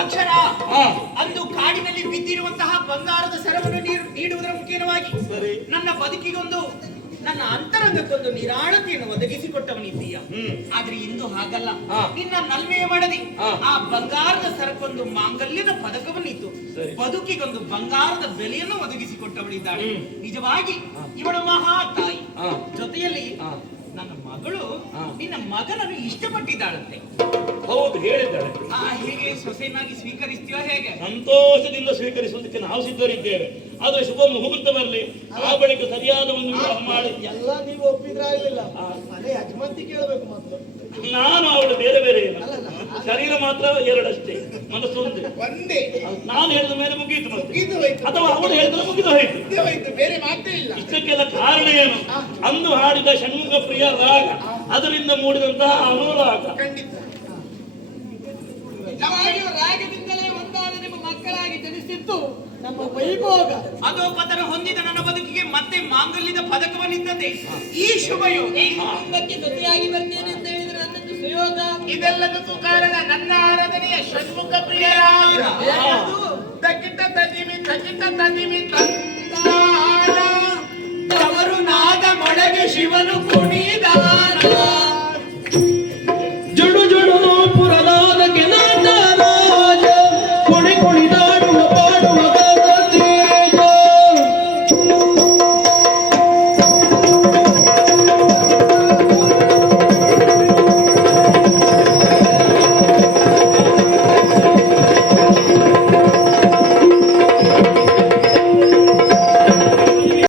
ಅಕ್ಷರ ಅಂದು ಕಾಡಿನಲ್ಲಿ ಬಿದ್ದಿರುವಂತಹ ಬಂಗಾರದ ಸರವನ್ನು ನೀಡುವುದರ ಮುಖೇನವಾಗಿ ನನ್ನ ಬದುಕಿಗೊಂದು ನನ್ನ ಅಂತರಂಗಕ್ಕೊಂದು ನಿರಾಳತೆಯನ್ನು ಒದಗಿಸಿಕೊಟ್ಟವನಿದ್ದೀಯ. ಆದ್ರೆ ಇಂದು ಹಾಗಲ್ಲ. ನಿನ್ನ ನಲ್ಮೆಯ ಮಾಡದಿ ಆ ಬಂಗಾರದ ಸರಕ್ಕೊಂದು ಮಾಂಗಲ್ಯದ ಪದಕವನ್ನಿತ್ತು, ಬದುಕಿಗೊಂದು ಬಂಗಾರದ ಬೆಲೆಯನ್ನು ಒದಗಿಸಿಕೊಟ್ಟವಳಿದ್ದಾಳೆ. ನಿಜವಾಗಿ ಇವಳು ಮಹಾ ತಾಯಿ. ಜೊತೆಯಲ್ಲಿ ನನ್ನ ಮಗಳು ನಿನ್ನ ಮಗನನ್ನು ಇಷ್ಟಪಟ್ಟಿದ್ದಾಳಂತೆ. ಹೌದು, ಹೇಳಿದ್ದಾಳೆ. ಹೇಗೆ ಸೊಸೆಯನ್ನಾಗಿ ಸ್ವೀಕರಿಸ್ತೀಯೋ? ಹೇಗೆ? ಸಂತೋಷದಿಂದ ಸ್ವೀಕರಿಸುವುದಕ್ಕೆ ನಾವು ಸಿದ್ಧರಿದ್ದೇವೆ. ಆದ್ರೆ ಶುಭ ಮುಹೂರ್ತ ಬರಲಿ, ಆ ಬಳಿಕ ಸರಿಯಾದ ಒಂದು ವಿವಾಹ ಮಾಡಿ. ಎಲ್ಲ ನೀವು ಒಪ್ಪಿದ್ರಾಗಲಿಲ್ಲ, ಮನೆ ಯಜಮಾಂತಿ ಕೇಳಬೇಕು ಮೊದಲು. ನಾನು ಅವಳು ಬೇರೆ ಬೇರೆ ಇಲ್ಲ, ಶರೀರ ಮಾತ್ರ ಎರಡಷ್ಟೇ, ಮನಸ್ಸು ಒಂದೇ. ನಾನು ಹೇಳಿದ ಮೇಲೆ ಮುಗಿಯಿತು ಮತ್ತೆ, ಅಥವಾ ಅವಳು ಹೇಳಿದ್ರೆ ಮುಗಿದು ಹೋಯ್ತು, ಬೇರೆ ಮಾತೇ ಇಲ್ಲ. ಇಷ್ಟಕ್ಕೆಲ್ಲ ಕಾರಣ ಏನು? ಅಂದು ಹಾಡಿದ ಷಣ್ಮುಖ ಪ್ರಿಯ ರಾಗ, ಅದರಿಂದ ಮೂಡಿದಂತಹ ಅನುರಾಗ. ಖಂಡಿತ ರಾಗದಿಂದಲೇ ಒಂದಾದ ನಿಮ್ಮ ಮಕ್ಕಳಾಗಿ ಜನಿಸಿದ್ದು ನಮ್ಮ ವೈಭೋಗ. ಅದು ಪತನ ಹೊಂದಿದ ನನ್ನ ಬದುಕಿಗೆ ಮತ್ತೆ ಮಾಂಗಲ್ಯದ ಪದಕವನ್ನಿದ್ದದೆ ಈ ಶುಭ ಯೋಗ. ಜೊತೆಯಾಗಿ ಬರ್ತೇನೆ ಅಂತ ಹೇಳಿದ್ರೆ ನನ್ನದು ಸುಯೋಗ. ಇದೆಲ್ಲದಕ್ಕೂ ಕಾರಣ ನನ್ನ ಆರಾಧನೆಯ ಷಣ್ಮುಖ ಪ್ರಿಯ ರಾಗ. ತಗಿಟ ತದಿಮಿ ತಂದಾರ, ತವರು ನಾದ ಮೊಳಗೆ ಶಿವನು ಕುಣಿದಾರ.